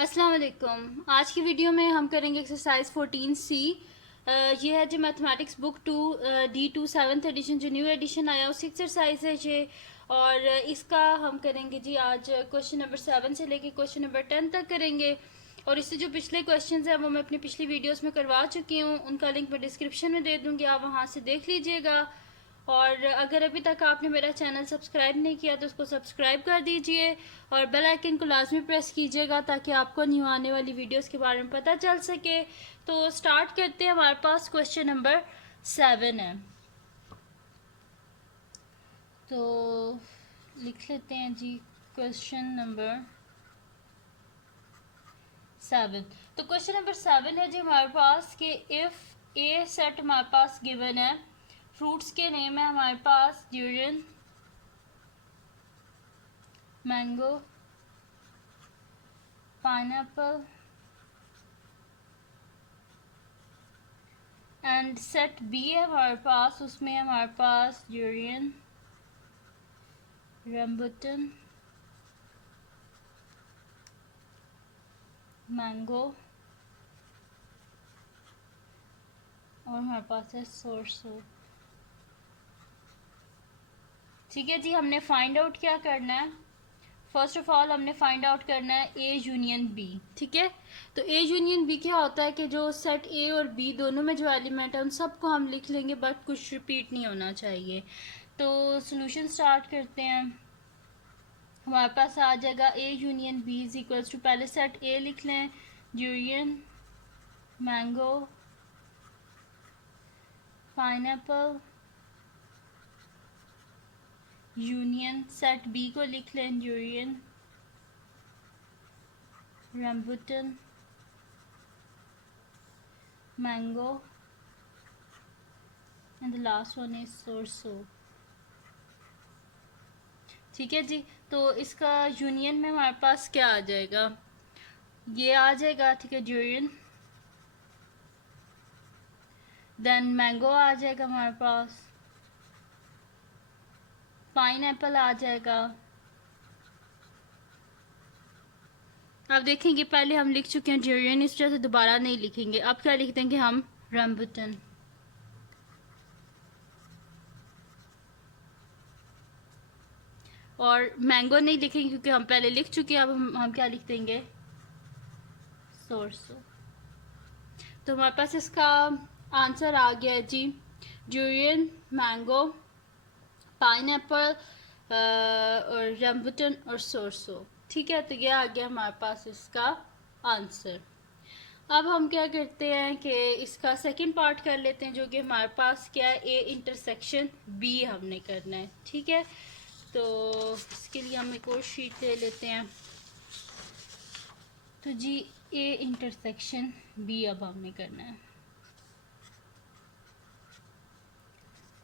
अस्सलाम वालेकुम। आज की वीडियो में हम करेंगे एक्सरसाइज 14C। ये है जो mathematics book 2 D2 7th edition जो न्यू एडिशन आया उसकी एक्सरसाइज है ये। और इसका हम करेंगे जी आज क्वेश्चन नंबर 7 से लेके क्वेश्चन नंबर 10 तक करेंगे। और इससे जो पिछले क्वेश्चंस हैं वो मैं अपनी पिछली वीडियोस में करवा चुकी हूँ, उनका लिंक मैं डिस्क्रिप्शन में दे दूँगी, आप वहाँ से देख लीजिएगा। और अगर अभी तक आपने मेरा चैनल सब्सक्राइब नहीं किया तो उसको सब्सक्राइब कर दीजिए और बेल आइकन को लाजमी प्रेस कीजिएगा ताकि आपको न्यू आने वाली वीडियोस के बारे में पता चल सके। तो स्टार्ट करते हैं। हमारे पास क्वेश्चन नंबर 7 है, तो लिख लेते हैं जी क्वेश्चन नंबर 7। तो क्वेश्चन नंबर 7 है जी हमारे पास कि इफ़ ए सेट हमारे पास गिवन है, फ्रूट्स के नेम है हमारे पास durian, mango, pineapple and set B है हमारे पास, उसमें हमारे पास ड्यूरियन, रम्बुटन, मैंगो और हमारे पास है सोरसो। ठीक है जी, हमने फाइंड आउट क्या करना है। फर्स्ट ऑफ ऑल हमने फाइंड आउट करना है ए यूनियन बी। ठीक है, तो ए यूनियन बी क्या होता है कि जो सेट ए और बी दोनों में जो एलिमेंट है उन सबको हम लिख लेंगे, बट कुछ रिपीट नहीं होना चाहिए। तो सोल्यूशन स्टार्ट करते हैं। हमारे पास आ जाएगा A union B is equals to, पहले सेट ए लिख लें, durian, mango, pineapple, union set B को लिख लें, durian, rambutan, mango and the last one is soursop. ठीक है जी, तो इसका यूनियन में हमारे पास क्या आ जाएगा, ये आ जाएगा। ठीक है, ड्यूरियन, देन मैंगो आ जाएगा हमारे पास, पाइनएप्पल आ जाएगा। आप देखेंगे पहले हम लिख चुके हैं ड्यूरियन, इस वजह से दोबारा नहीं लिखेंगे। अब क्या लिख देंगे हम, रम्बुटन। और मैंगो नहीं लिखेंगे क्योंकि हम पहले लिख चुके हैं। अब हम क्या लिख देंगे, सोरसो। तो हमारे पास इसका आंसर आ गया है जी, ड्यूरियन, मैंगो, पाइनएप्पल और रम्बुटन और सोरसो। ठीक है, तो ये आ गया हमारे पास इसका आंसर। अब हम क्या करते हैं कि इसका सेकंड पार्ट कर लेते हैं, जो कि हमारे पास क्या है, ए इंटरसेक्शन बी हमने करना है। ठीक है, तो इसके लिए हम एक और शीट ले लेते हैं। तो जी ए इंटरसेक्शन बी अब हमने करना है।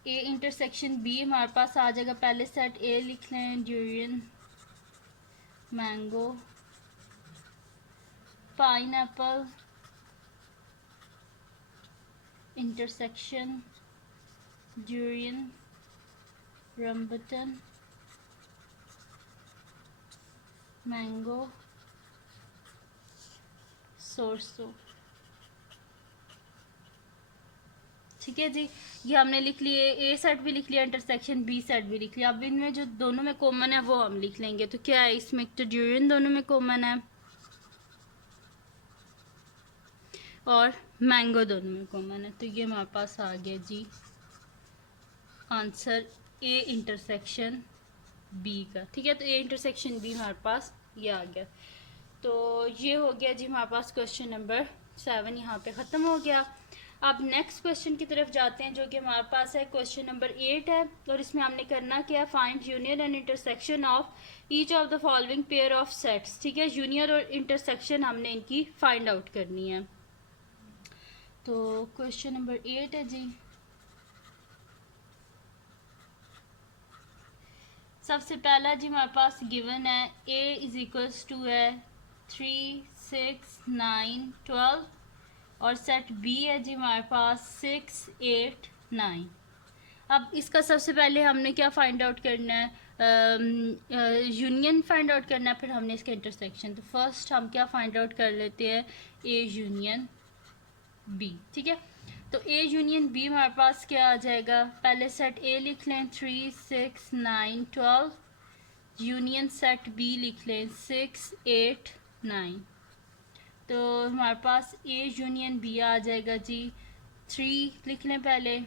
ए इंटरसेक्शन बी हमारे पास आ जाएगा, पहले सेट ए लिख लें, durian, mango, pineapple, intersection durian, rambutan, mango, soursop. ठीक है जी, ये हमने लिख लिए, ए सेट भी लिख लिया, इंटरसेक्शन बी सेट भी लिख लिया। अब इनमें जो दोनों में कॉमन है वो हम लिख लेंगे। तो क्या है इसमें, तो ड्यूरियन दोनों में कॉमन है और मैंगो दोनों में कॉमन है। तो ये हमारे पास आ गया जी आंसर ए इंटरसेक्शन बी का। ठीक है, तो ए इंटरसेक्शन बी हमारे पास ये आ गया। तो ये हो गया जी हमारे पास क्वेश्चन नंबर 7 यहाँ पे ख़त्म हो गया। अब नेक्स्ट क्वेश्चन की तरफ जाते हैं, जो कि हमारे पास है क्वेश्चन नंबर 8 है। और इसमें हमने करना क्या है, find union and intersection of each of the following pair of sets. ठीक है, यूनियन और इंटरसेक्शन हमने इनकी फाइंड आउट करनी है। तो क्वेश्चन नंबर 8 है जी, सबसे पहला जी हमारे पास गिवन है ए इज इक्वल्स टू है 3, 6, 9, 12 और सेट बी है जी हमारे पास 6, 8, 9। अब इसका सबसे पहले हमने क्या फाइंड आउट करना है, यूनियन फाइंड आउट करना है, फिर हमने इसका इंटरसेक्शन। तो फर्स्ट हम क्या फाइंड आउट कर लेते हैं, ए यूनियन बी। ठीक है, तो ए यूनियन बी हमारे पास क्या आ जाएगा, पहले सेट ए लिख लें 3 6 9 12, यूनियन सेट बी लिख लें 6 8 9। तो हमारे पास ए यूनियन बी आ जाएगा जी, 3 लिख लें पहले,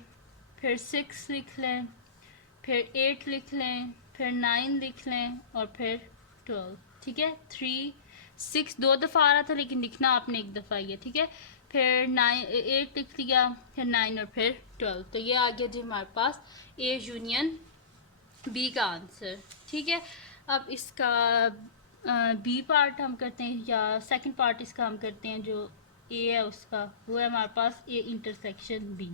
फिर 6 लिख लें, फिर 8 लिख लें, फिर 9 लिख लें और फिर 12। ठीक है, 3 6 दो दफ़ा आ रहा था लेकिन लिखना आपने एक दफ़ा ही है। ठीक है, फिर 9 8 लिख लिया, फिर 9 और फिर 12। तो ये आ गया जी हमारे पास ए यूनियन बी का आंसर। ठीक है, अब इसका बी पार्ट हम करते हैं, या सेकंड पार्ट इसका हम करते हैं, जो ए है उसका, वो है हमारे पास ए इंटरसेक्शन बी।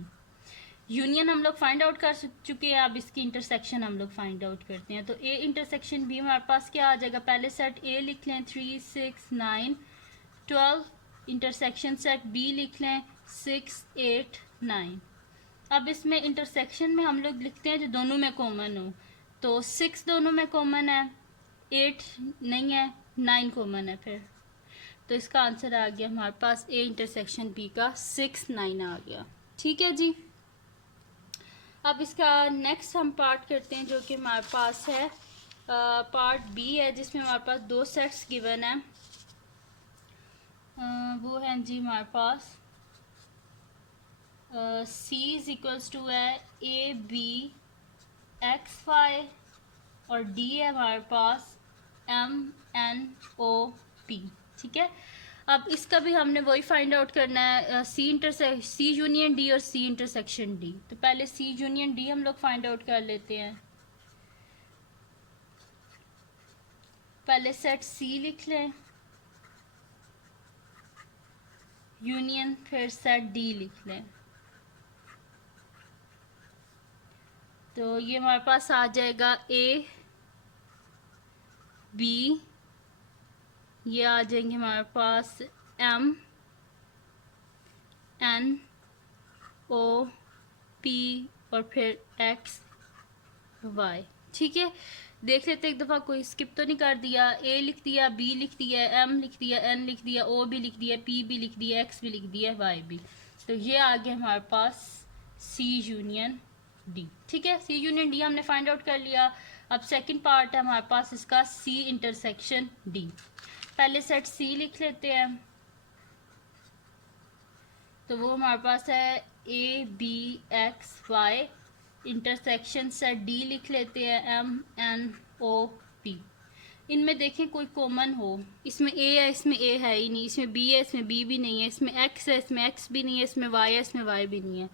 यूनियन हम लोग फाइंड आउट कर चुके हैं, अब इसकी इंटरसेक्शन हम लोग फाइंड आउट करते हैं। तो ए इंटरसेक्शन बी हमारे पास क्या आ जाएगा, पहले सेट ए लिख लें 3 6 9 12, इंटरसेक्शन सेट बी लिख लें 6 8 9। अब इसमें इंटरसेक्शन में हम लोग लिखते हैं जो दोनों में कॉमन हो। तो 6 दोनों में कॉमन है, 8 नहीं है, 9 कॉमन है फिर। तो इसका आंसर आ गया हमारे पास ए इंटरसेक्शन बी का 6 9 आ गया। ठीक है जी, अब इसका नेक्स्ट हम पार्ट करते हैं जो कि हमारे पास है पार्ट बी है, जिसमें हमारे पास दो सेट्स गिवन है। वो हैं जी हमारे पास सी इज इक्वल्स टू है ए बी एक्स वाई, और डी है हमारे पास एम एन ओ पी। ठीक है, अब इसका भी हमने वही फाइंड आउट करना है, सी यूनियन डी और सी इंटरसेक्शन डी। तो पहले सी यूनियन डी हम लोग फाइंड आउट कर लेते हैं। पहले सेट सी लिख लें, यूनियन, फिर सेट डी लिख लें। तो ये हमारे पास आ जाएगा ए बी, ये आ जाएंगे हमारे पास एम एन ओ पी और फिर एक्स वाई। ठीक है, देख लेते एक दफ़ा कोई स्किप तो नहीं कर दिया। ए लिख दिया, बी लिख दिया, एम लिख दिया, एन लिख दिया, ओ भी लिख दिया, पी भी लिख दिया, एक्स भी लिख दिया, वाई भी। तो ये आ गया हमारे पास सी यूनियन डी। ठीक है, सी यूनियन डी हमने फाइंड आउट कर लिया। अब सेकंड पार्ट है हमारे पास इसका सी इंटरसेक्शन डी। पहले सेट सी लिख लेते हैं, तो वो हमारे पास है A B X Y, intersection set D लिख लेते हैं एम एन ओ पी। इनमें देखें कोई कॉमन हो, इसमें ए है, इसमें ए है ही नहीं, इसमें बी है, इसमें बी भी नहीं है, इसमें एक्स है, इसमें एक्स भी नहीं है, इसमें वाई है, इसमें वाई भी नहीं है,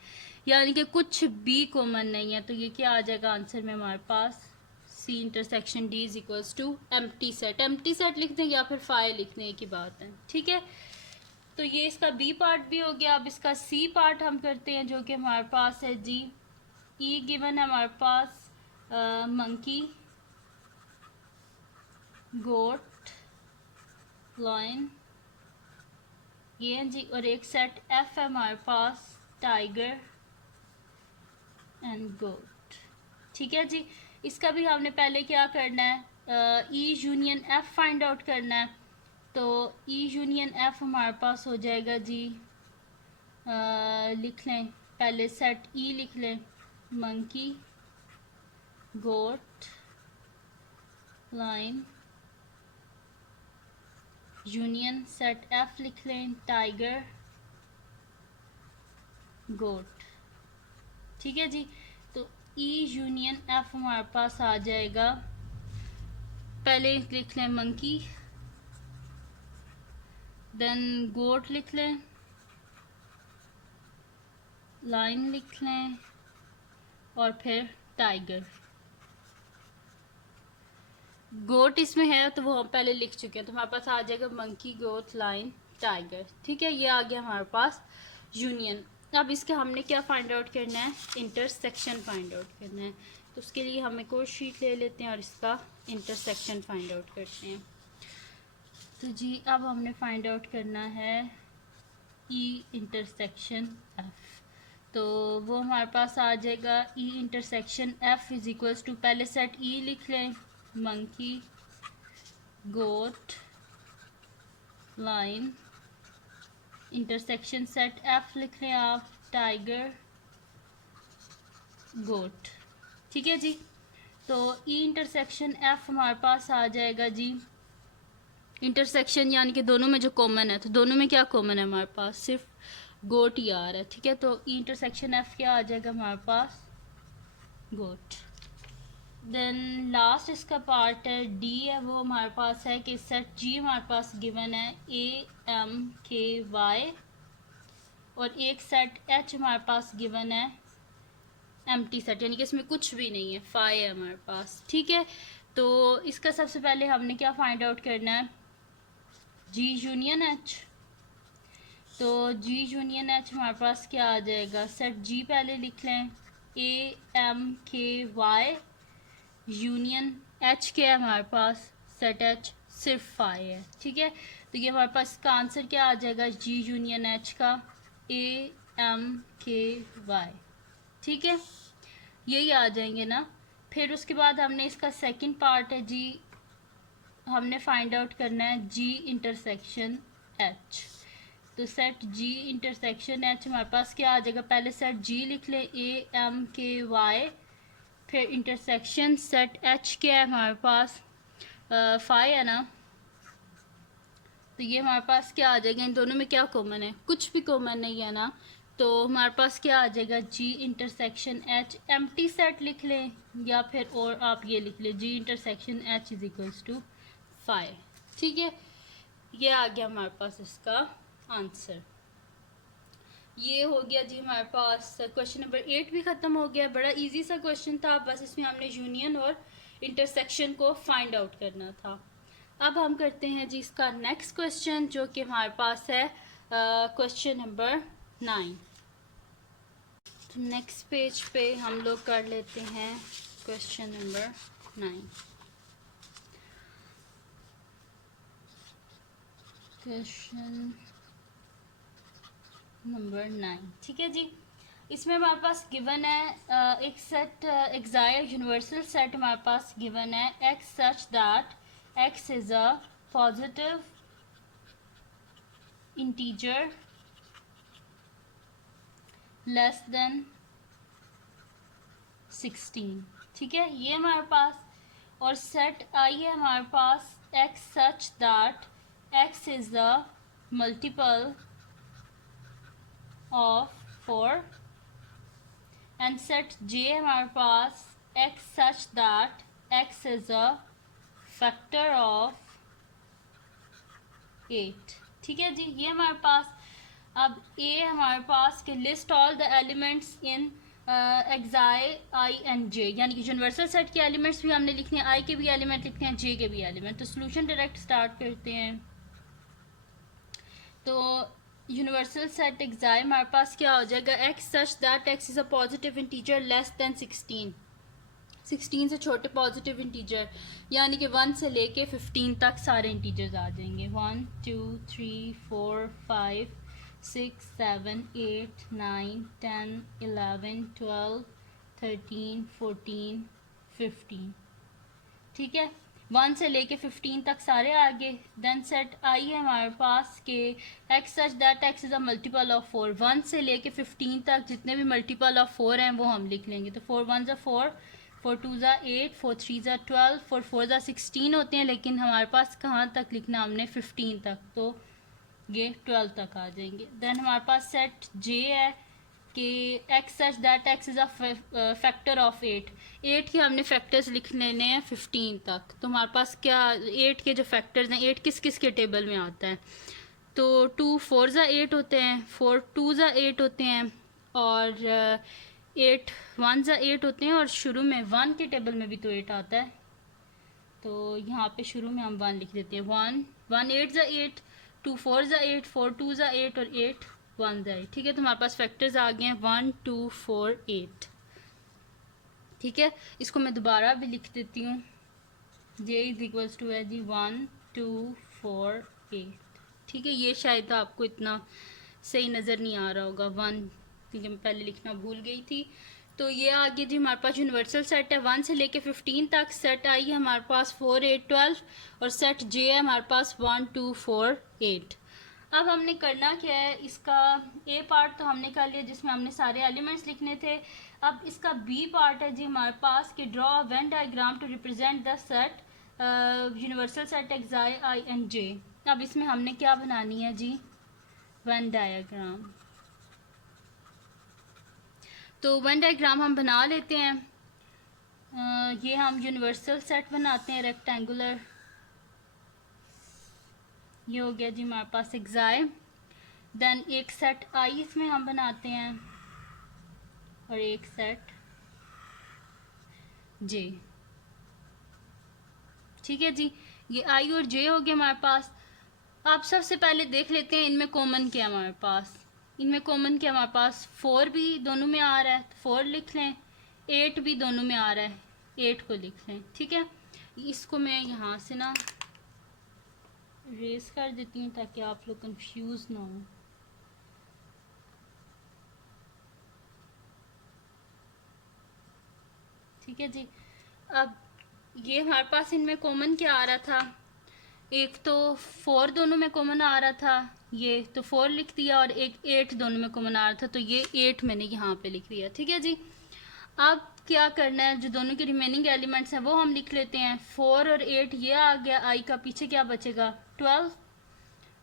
यानी कि कुछ भी कॉमन नहीं है। तो ये क्या आ जाएगा आंसर में हमारे पास, C intersection D is equals to empty set. Empty set लिख दें या फिर फाई लिख दें, एक ही बात है। ठीक है, तो ये इसका बी पार्ट भी हो गया। अब इसका सी पार्ट हम करते हैं, जो कि हमारे पास है जी, ई गिवन है हमारे पास मंकी, गोट, लाइन, ये है जी, और एक सेट एफ है हमारे पास, टाइगर एंड गोट। ठीक है जी, इसका भी हमने पहले क्या करना है, E union F find out करना है। तो ई यूनियन एफ हमारे पास हो जाएगा जी, लिख लें पहले सेट ई लिख लें, monkey, goat, line, union set F लिख लें, टाइगर, गोट। ठीक है जी, तो ई यूनियन एफ हमारे पास आ जाएगा, पहले लिख लें मंकी, देन गोट लिख लें, लाइन लिख लें और फिर टाइगर। गोट इसमें है तो वो हम पहले लिख चुके हैं, तो हमारे पास आ जाएगा मंकी, गोट, लाइन, टाइगर। ठीक है, ये आ गया हमारे पास यूनियन। अब इसके हमने क्या फाइंड आउट करना है, इंटरसेक्शन फाइंड आउट करना है। तो उसके लिए हम एक और शीट ले लेते हैं और इसका इंटरसेक्शन फाइंड आउट करते हैं। तो जी अब हमने फाइंड आउट करना है ई इंटरसेक्शन एफ। तो वो हमारे पास आ जाएगा E intersection F is equals to, पहले सेट ई लिख लें, monkey, goat, line, intersection set F लिख लें आप, टाइगर, गोट। ठीक है जी। तो ई इंटरसेक्शन एफ हमारे पास आ जाएगा जी, इंटरसेक्शन यानी कि दोनों में जो कॉमन है, तो दोनों में क्या कॉमन है हमारे पास, सिर्फ गोट ही आ रहा है। ठीक है, तो ई इंटरसेक्शन एफ क्या आ जाएगा हमारे पास, गोट। देन लास्ट इसका पार्ट है डी है, वो हमारे पास है कि सेट जी हमारे पास गिवन है ए एम के वाई, और एक सेट एच हमारे पास गिवन है एम्प्टी सेट, यानी कि इसमें कुछ भी नहीं है, फाई है हमारे पास। ठीक है, तो इसका सबसे पहले हमने क्या फाइंड आउट करना है, जी यूनियन एच। तो जी यूनियन एच हमारे पास क्या आ जाएगा, सेट जी पहले लिख लें, ए एम के वाई, यूनियन एच क्या है हमारे पास, सेट एच सिर्फ फाई है। ठीक है, तो ये हमारे पास इसका आंसर क्या आ जाएगा, जी यूनियन एच का ए एम के वाई। ठीक है, यही आ जाएंगे ना। फिर उसके बाद हमने इसका सेकंड पार्ट है जी, हमने फाइंड आउट करना है जी इंटरसेक्शन एच। तो सेट जी इंटरसेक्शन एच हमारे पास क्या आ जाएगा, पहले सेट जी लिख ले, ए एम के वाई, फिर इंटरसेक्शन सेट एच क्या है हमारे पास, फाई है ना। तो ये हमारे पास क्या आ जाएगा, इन दोनों में क्या कॉमन है, कुछ भी कॉमन नहीं है ना। तो हमारे पास क्या आ जाएगा, G intersection H, empty set लिख लें, या फिर और आप ये लिख लें, G intersection H is equals to phi. ठीक है, ये आ गया हमारे पास इसका आंसर। ये हो गया जी हमारे पास क्वेश्चन नंबर 8 भी ख़त्म हो गया। बड़ा इजी सा क्वेश्चन था, बस इसमें हमने यूनियन और इंटरसेक्शन को फाइंड आउट करना था। अब हम करते हैं जी इसका नेक्स्ट क्वेश्चन, जो कि हमारे पास है क्वेश्चन नंबर 9। तो नेक्स्ट पेज पे हम लोग कर लेते हैं क्वेश्चन नंबर 9। क्वेश्चन नंबर 9, ठीक है जी। इसमें हमारे पास गिवन है एक सेट एक्सायर यूनिवर्सल सेट हमारे पास गिवन है, x such that x is a positive integer less than 16। ठीक है, ये हमारे पास, और सेट आई है हमारे पास x such that x is the multiple of 4, and set J हमारे पास x such that x is a factor of 8। ठीक है जी, ये हमारे पास। अब ए हमारे पास के list all the elements in xi I and J, यानी कि यूनिवर्सल सेट के एलिमेंट्स भी हमने लिखने हैं, आई के भी एलिमेंट लिखने हैं, जे के भी एलिमेंट। तो सोल्यूशन डायरेक्ट स्टार्ट करते हैं। तो यूनिवर्सल सेट एक्साई हमारे पास क्या हो जाएगा, x such that x is a positive integer less than 16, 16 से छोटे पॉजिटिव इंटीजर, यानी कि 1 से लेके 15 तक सारे इंटीजर्स आ जाएंगे। 1 2 3 4 5 6 7 8 9 10 11 12 13 14 15। ठीक है, 1 से लेके 15 तक सारे आ गए। देन सेट आई है हमारे पास के x such that x is a multiple of 4, 1 से लेके 15 तक जितने भी मल्टीपल ऑफ 4 हैं वो हम लिख लेंगे। तो 4 1 ज़ा 4, 4 2 ज़ा 8, 4 3 ज़ा 12, 4 4 ज़ा 16 होते हैं, लेकिन हमारे पास कहाँ तक लिखना हमने 15 तक, तो ये 12 तक आ जाएंगे। देन हमारे पास सेट जे है कि x such that x is a factor of 8, 8 के हमने फैक्टर्स लिख लेने हैं 15 तक। तो हमारे पास क्या 8 के जो फैक्टर्स हैं, 8 किस किस के टेबल में आता है, तो 2 4 ज़ा 8 होते हैं, 4 2 ज़ा 8 होते हैं, और 8 1 ज़ा 8 होते हैं, और शुरू में 1 के टेबल में भी तो 8 आता है। तो यहाँ पे शुरू में हम 1 लिख देते हैं, 1 1 8 ज़ा 8, 2 4 ज़ा 8, 4 2 ज़ा 8, और 8 1 ज़ा 8। ठीक है, तो हमारे पास फैक्टर्स आ गए हैं 1 2 4 8। ठीक है, इसको मैं दोबारा भी लिख देती हूँ, जे इज इक्वल्स टू है जी 1 2 4 8। ठीक है, ये शायद आपको इतना सही नज़र नहीं आ रहा होगा, 1 क्योंकि मैं पहले लिखना भूल गई थी। तो ये आगे जी हमारे पास यूनिवर्सल सेट है 1 से लेके 15 तक। सेट आई है हमारे पास 4 8 12 और सेट जे है हमारे पास 1 2 4 8। अब हमने करना क्या है, इसका ए पार्ट तो हमने कर लिया जिसमें हमने सारे एलिमेंट्स लिखने थे। अब इसका बी पार्ट है जी हमारे पास कि draw Venn diagram to represent the set universal set xi I and J. अब इसमें हमने क्या बनानी है जी, वेन डायग्राम। तो वेन डायग्राम हम बना लेते हैं। ये हम यूनिवर्सल सेट बनाते हैं रेक्टेंगुलर। ये हो गया जी हमारे पास एक्साई। देन एक सेट आई इसमें हम बनाते हैं और एक सेट जे। ठीक है जी, ये आई और जे हो गए हमारे पास। आप सबसे पहले देख लेते हैं इनमें कॉमन क्या है हमारे पास। इनमें कॉमन क्या हमारे पास, 4 भी दोनों में आ रहा है तो 4 लिख लें, 8 भी दोनों में आ रहा है 8 को लिख लें। ठीक है, इसको मैं यहाँ से ना रेस कर देती हूँ ताकि आप लोग कंफ्यूज ना हो। ठीक है जी, अब ये हमारे पास इनमें कॉमन क्या आ रहा था, एक तो 4 दोनों में कॉमन आ रहा था, ये तो 4 लिख दिया, और एक 8 दोनों में कॉमन आ रहा था तो ये 8 मैंने यहाँ पे लिख दिया। ठीक है जी, अब क्या करना है, जो दोनों के रिमेनिंग एलिमेंट्स हैं वो हम लिख लेते हैं। 4 और 8 ये आ गया, आई का पीछे क्या बचेगा 12,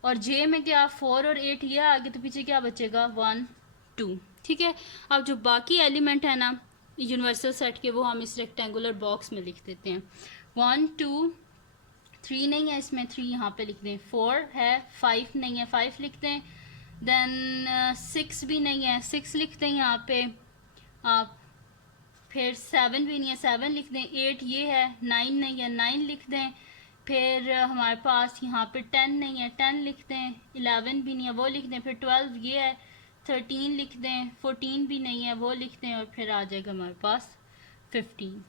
और जे में क्या 4 और 8 ये आ गया तो पीछे क्या बचेगा 1 2। ठीक है, अब जो बाकी एलिमेंट है ना यूनिवर्सल सेट के वो हम इस रेक्टेंगुलर बॉक्स में लिख देते हैं। 1 2 3 नहीं है इसमें, 3 यहाँ पे लिख दें। 4 है, 5 नहीं है, 5 लिख दें। देन 6 भी नहीं है, 6 लिख दें यहाँ पे आप। फिर 7 भी नहीं है, 7 लिख दें। 8 ये है, 9 नहीं है, 9 लिख दें। फिर हमारे पास यहाँ पे 10 नहीं है, 10 लिख दें। 11 भी नहीं है, वो लिख दें। फिर 12 ये है, 13 लिख दें। 14 भी नहीं है, वो लिख दें। और फिर आ जाएगा हमारे पास 15।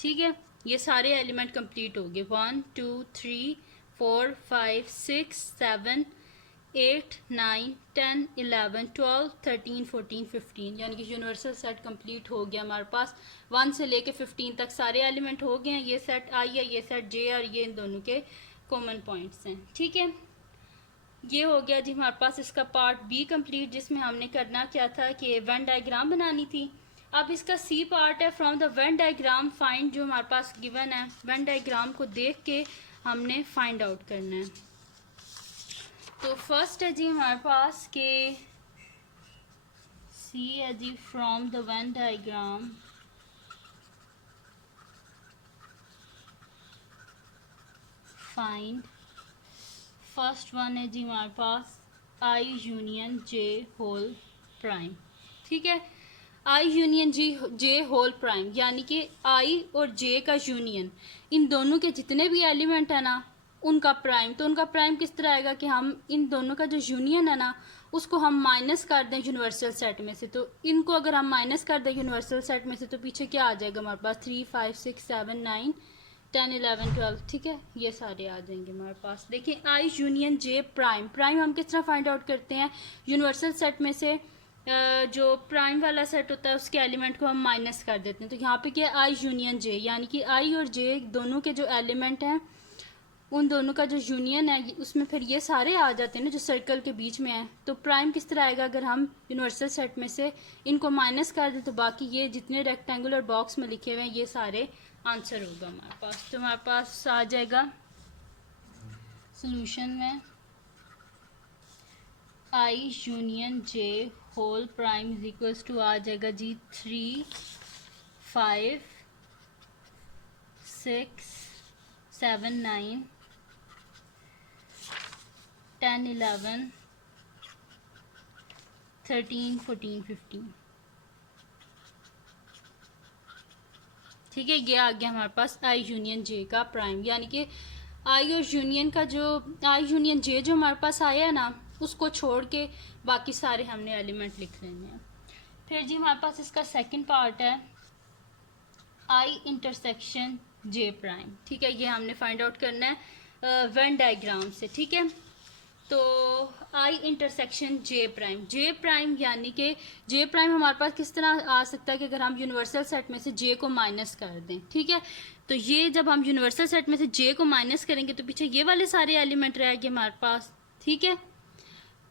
ठीक है, ये सारे एलिमेंट कंप्लीट हो गए। 1 2 3 4 5 6 7 8 9 10 11 12 13 14 15, यानी कि यूनिवर्सल सेट कंप्लीट हो गया हमारे पास। 1 से लेके 15 तक सारे एलिमेंट हो गए हैं। ये सेट आई है, ये सेट जे, और ये इन दोनों के कॉमन पॉइंट्स हैं। ठीक है, ये हो गया जी हमारे पास इसका पार्ट बी कंप्लीट, जिसमें हमने करना क्या था कि वेन डायग्राम बनानी थी। अब इसका सी पार्ट है from the Venn diagram find, जो हमारे पास गिवन है वेन डायग्राम को देख के हमने फाइंड आउट करना है। तो फर्स्ट है जी हमारे पास के सी है जी from the Venn diagram find. First one है जी हमारे पास I union J whole prime. ठीक है, I union J whole prime, यानी कि आई और जे का यूनियन, इन दोनों के जितने भी एलिमेंट है ना उनका प्राइम। तो उनका प्राइम किस तरह आएगा कि हम इन दोनों का जो यूनियन है ना उसको हम माइनस कर दें यूनिवर्सल सेट में से। तो इनको अगर हम माइनस कर दें यूनिवर्सल सेट में से तो पीछे क्या आ जाएगा हमारे पास 3 5 6 7 9 10 11 12। ठीक है, ये सारे आ जाएंगे हमारे पास। देखिए आई यूनियन जे प्राइम, प्राइम हम किस तरह फाइंड आउट करते हैं, यूनिवर्सल सेट में से जो प्राइम वाला सेट होता है उसके एलिमेंट को हम माइनस कर देते हैं। तो यहाँ पे क्या आई यूनियन जे, यानी कि आई और जे दोनों के जो एलिमेंट हैं उन दोनों का जो यूनियन है उसमें फिर ये सारे आ जाते हैं ना जो सर्कल के बीच में है। तो प्राइम किस तरह आएगा, अगर हम यूनिवर्सल सेट में से इनको माइनस कर दें तो बाकी ये जितने रेक्टेंगुलर बॉक्स में लिखे हुए हैं ये सारे आंसर होगा हमारे पास। तो हमारे पास आ जाएगा सॉल्यूशन में I union J whole prime is equals to आ जाएगा जी 3 5 6 7 9 10 11 13 14 15। ठीक है, ये आ गया हमारे पास आई यूनियन जे का प्राइम, यानी कि आई और यूनियन का जो आई यूनियन जे जो हमारे पास आया है ना उसको छोड़ के बाकी सारे हमने एलिमेंट लिख लेने हैं। फिर जी हमारे पास इसका सेकंड पार्ट है आई इंटरसेक्शन जे प्राइम। ठीक है, ये हमने फाइंड आउट करना है वेन डायग्राम से। ठीक है, तो आई इंटरसेक्शन जे प्राइम। जे प्राइम यानी कि जे प्राइम हमारे पास किस तरह आ सकता है कि अगर हम यूनिवर्सल सेट में से जे को माइनस कर दें, ठीक है। तो ये जब हम यूनिवर्सल सेट में से जे को माइनस करेंगे तो पीछे ये वाले सारे एलिमेंट रहेंगे हमारे पास, ठीक है।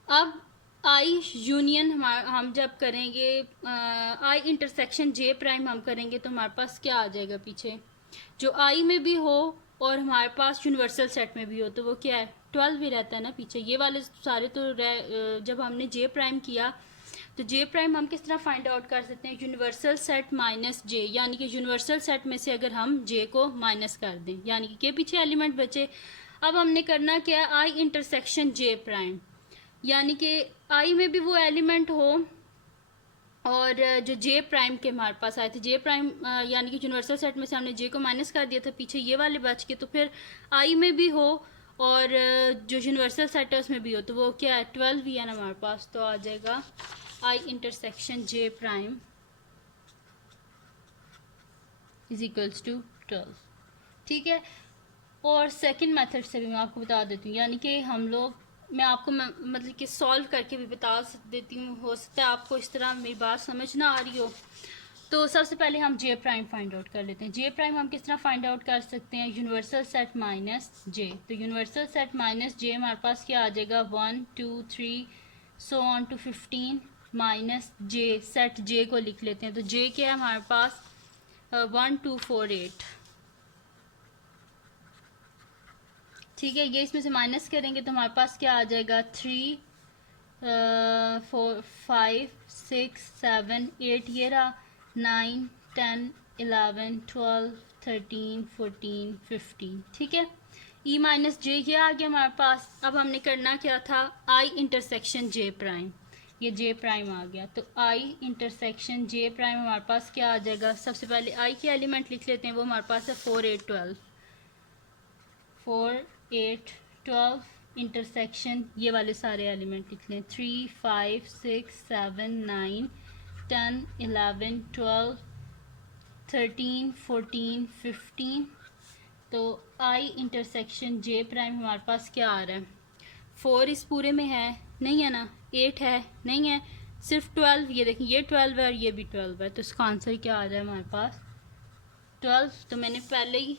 अब आई यूनियन हम जब करेंगे आई इंटरसेक्शन जे प्राइम हम करेंगे तो हमारे पास क्या आ जाएगा पीछे, जो आई में भी हो और हमारे पास यूनिवर्सल सेट में भी हो, तो वो क्या है 12 भी रहता है ना पीछे। ये वाले सारे तो जब हमने जे प्राइम किया तो जे प्राइम हम किस तरह फाइंड आउट कर सकते हैं, यूनिवर्सल सेट माइनस जे, यानी कि यूनिवर्सल सेट में से अगर हम जे को माइनस कर दें यानी कि के पीछे एलिमेंट बचे। अब हमने करना क्या है, आई इंटरसेक्शन जे प्राइम, यानी कि आई में भी वो एलिमेंट हो और जो जे प्राइम के हमारे पास आए थे, जे प्राइम यानी कि यूनिवर्सल सेट में से हमने जे को माइनस कर दिया था, पीछे ये वाले बच के, तो फिर आई में भी हो और जो यूनिवर्सल सेट है उसमें भी हो, तो वो क्या है 12 भी है ना हमारे पास। तो आ जाएगा I intersection J prime is equals to 12, ठीक है। और सेकंड मेथड से भी मैं आपको बता देती हूँ, यानी कि हम लोग मैं आपको मतलब कि सॉल्व करके भी बता देती हूँ, हो सकता है आपको इस तरह मेरी बात समझ ना आ रही हो। तो सबसे पहले हम जे प्राइम फाइंड आउट कर लेते हैं। जे प्राइम हम किस तरह फाइंड आउट कर सकते हैं, यूनिवर्सल सेट माइनस जे। तो यूनिवर्सल सेट माइनस जे हमारे पास क्या आ जाएगा 1 2 3 so on to 15 minus J, set J को लिख लेते हैं। तो जे क्या है हमारे पास 1 2 4 8, ठीक है। ये इसमें से माइनस करेंगे तो हमारे पास क्या आ जाएगा 3 4 5 6 7 8, ये रहा 9 10 11 12 13 14 15, ठीक है। ई माइनस जे ये आ गया हमारे पास। अब हमने करना क्या था, आई इंटरसेक्शन जे प्राइम, ये जे प्राइम आ गया। तो आई इंटरसेक्शन जे प्राइम हमारे पास क्या आ जाएगा, सबसे पहले आई के एलिमेंट लिख लेते हैं, वो हमारे पास है 4 8 12, 4 8 12 इंटरसेक्शन ये वाले सारे एलिमेंट लिख लें, 3 5 6 7 9 10 11 12 13 14 15। तो आई इंटरसेक्शन जे प्राइम हमारे पास क्या आ रहा है, 4 इस पूरे में है नहीं है ना, 8 है नहीं है, सिर्फ 12, ये देखें ये 12 है और ये भी 12 है, तो इसका आंसर क्या आ रहा है हमारे पास 12। तो मैंने पहले ही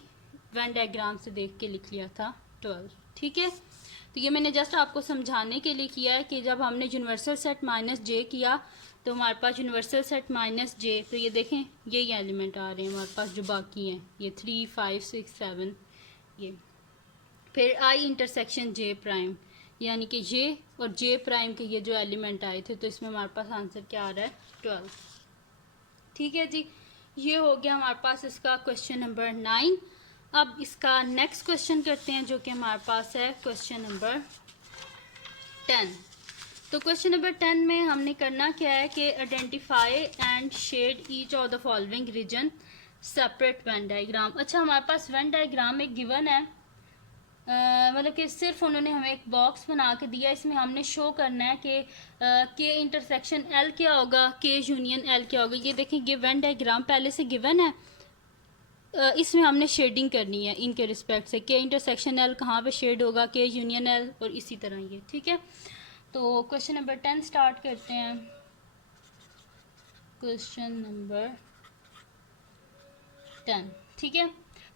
वेन डायग्राम से देख के लिख लिया था 12, ठीक है। तो ये मैंने जस्ट आपको समझाने के लिए किया है कि जब हमने यूनिवर्सल सेट माइनस जे किया तो हमारे पास यूनिवर्सल सेट माइनस जे, तो ये देखें यही एलिमेंट आ रहे हैं हमारे पास जो बाकी हैं, ये 3 5 6 7 ये। फिर आई इंटरसेक्शन जे प्राइम, यानी कि जे और जे प्राइम के ये जो एलिमेंट आए थे, तो इसमें हमारे पास आंसर क्या आ रहा है 12, ठीक है जी। ये हो गया हमारे पास इसका क्वेश्चन नंबर 9। अब इसका नेक्स्ट क्वेश्चन करते हैं जो कि हमारे पास है क्वेश्चन नंबर 10। तो क्वेश्चन नंबर 10 में हमने करना क्या है कि identify and shade each of the following region separate Venn diagram. अच्छा हमारे पास वेन डायग्राम एक गिवन है, मतलब कि सिर्फ उन्होंने हमें एक बॉक्स बना के दिया, इसमें हमने शो करना है कि के इंटरसेक्शन एल क्या होगा, के यूनियन एल क्या होगा। ये देखें ये वेन डायग्राम पहले से गिवन है, इसमें हमने शेडिंग करनी है इनके रिस्पेक्ट से, के इंटरसेक्शन एल कहाँ पे शेड होगा, के यूनियन एल और इसी तरह ये, ठीक है। तो क्वेश्चन नंबर 10 स्टार्ट करते हैं। क्वेश्चन नंबर 10, ठीक है।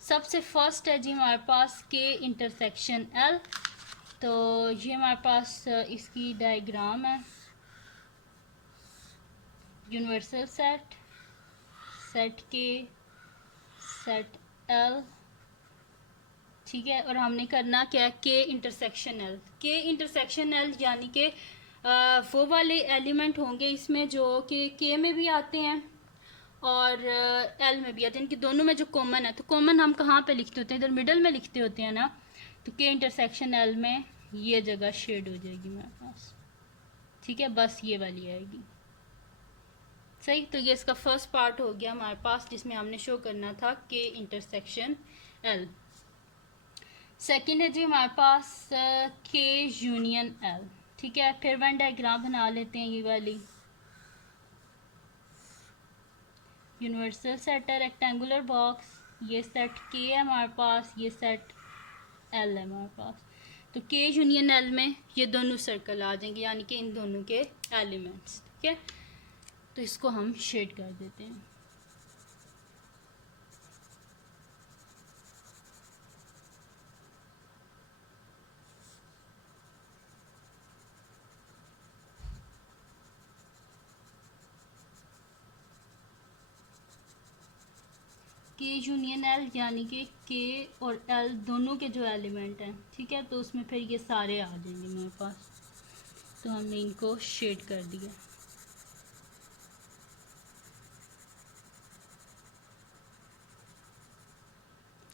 सबसे फर्स्ट है जी हमारे पास के इंटरसेक्शन एल। तो ये हमारे पास इसकी डायग्राम है, यूनिवर्सल सेट, सेट के, सेट एल, ठीक है। और हमने करना क्या है के इंटरसेक्शन एल। के इंटरसेक्शन एल यानी कि वो वाले एलिमेंट होंगे इसमें जो कि के में भी आते हैं और एल में भी आते हैं, इनके दोनों में जो कॉमन है, तो कॉमन हम कहाँ पे लिखते होते हैं, इधर मिडल में लिखते होते हैं ना। तो के इंटरसेक्शन एल में ये जगह शेड हो जाएगी मेरे पास, ठीक है, बस ये वाली आएगी, सही। तो ये इसका फर्स्ट पार्ट हो गया हमारे पास जिसमें हमने शो करना था के इंटरसेक्शन एल। सेकेंड है जी हमारे पास के यूनियन एल, ठीक है। फिर वन डायग्राम बना लेते हैं, ये वाली यूनिवर्सल सेट है, रेक्टेंगुलर बॉक्स, ये सेट के है हमारे पास, ये सेट एल है हमारे पास। तो के यूनियन एल में ये दोनों सर्कल आ जाएंगे, यानी कि इन दोनों के एलिमेंट्स। ठीक है, तो इसको हम शेड कर देते हैं। के यूनियन एल यानी कि के और एल दोनों के जो एलिमेंट हैं, ठीक है, तो उसमें फिर ये सारे आ जाएंगे मेरे पास। तो हमने इनको शेड कर दिया।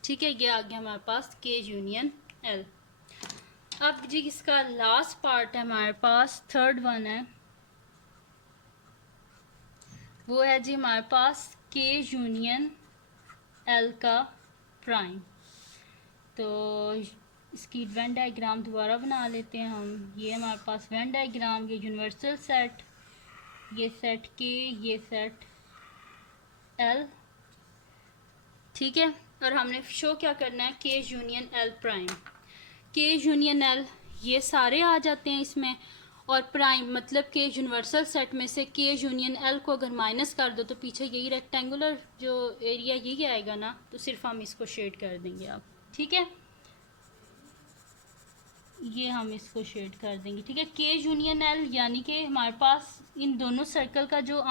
ठीक है, ये आ गया हमारे पास के यूनियन एल। अब जी इसका लास्ट पार्ट है हमारे पास, थर्ड वन है, वो है जी हमारे पास के यूनियन एल का प्राइम। तो इसकी वेन डायग्राम दोबारा बना लेते हैं हम। ये हमारे पास वेन डायग्राम, ये यूनिवर्सल सेट, ये सेट के, ये सेट एल। ठीक है, और हमने शो क्या करना है, के यूनियन एल प्राइम। के यूनियन एल ये सारे आ जाते हैं इसमें, और प्राइम मतलब के यूनिवर्सल सेट में से के यूनियन एल को अगर माइनस कर दो तो पीछे यही रेक्टेंगुलर जो एरिया यही आएगा ना, तो सिर्फ हम इसको शेड कर देंगे आप। ठीक है, ये हम इसको शेड कर देंगे। ठीक है, के यूनियन एल यानी कि हमारे पास इन दोनों सर्कल का जो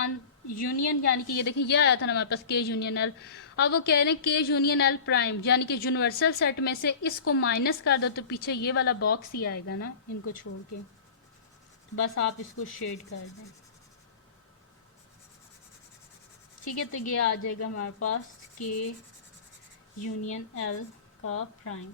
यूनियन, यानी कि ये देखिए ये आया था ना हमारे पास के यूनियन एल। अब वो कह रहे हैं के यूनियन एल प्राइम यानी कि यूनिवर्सल सेट में से इसको माइनस कर दो तो पीछे ये वाला बॉक्स ही आएगा ना, इनको छोड़ के। बस आप इसको शेड कर दें। ठीक है, तो ये आ जाएगा हमारे पास के यूनियन एल का प्राइम।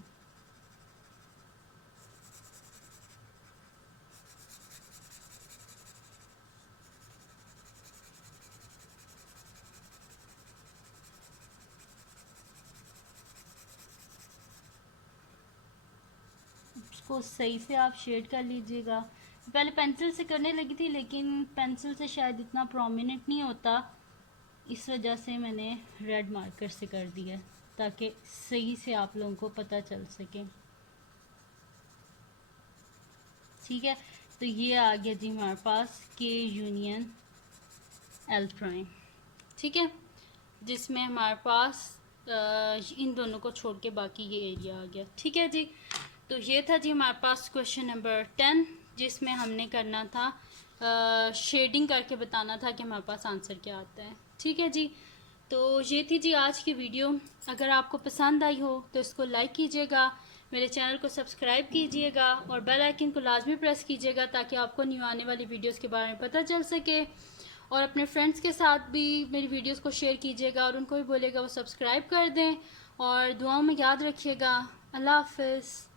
इसको सही से आप शेड कर लीजिएगा। पहले पेंसिल से करने लगी थी, लेकिन पेंसिल से शायद इतना प्रोमिनेंट नहीं होता, इस वजह से मैंने रेड मार्कर से कर दिया ताकि सही से आप लोगों को पता चल सके। ठीक है, तो ये आ गया जी हमारे पास के यूनियन एल प्राइम। ठीक है, जिसमें हमारे पास इन दोनों को छोड़ के बाकी ये एरिया आ गया। ठीक है जी, तो ये था जी हमारे पास क्वेश्चन नंबर 10, जिसमें हमने करना था शेडिंग करके बताना था कि हमारे पास आंसर क्या आता है। ठीक है जी, तो ये थी जी आज की वीडियो। अगर आपको पसंद आई हो तो इसको लाइक कीजिएगा, मेरे चैनल को सब्सक्राइब कीजिएगा और बेल आइकन को लाजमी प्रेस कीजिएगा ताकि आपको न्यू आने वाली वीडियोस के बारे में पता चल सके। और अपने फ्रेंड्स के साथ भी मेरी वीडियोस को शेयर कीजिएगा और उनको भी बोलिएगा वो सब्सक्राइब कर दें। और दुआओं में याद रखिएगा। अल्लाह हाफ़िज़।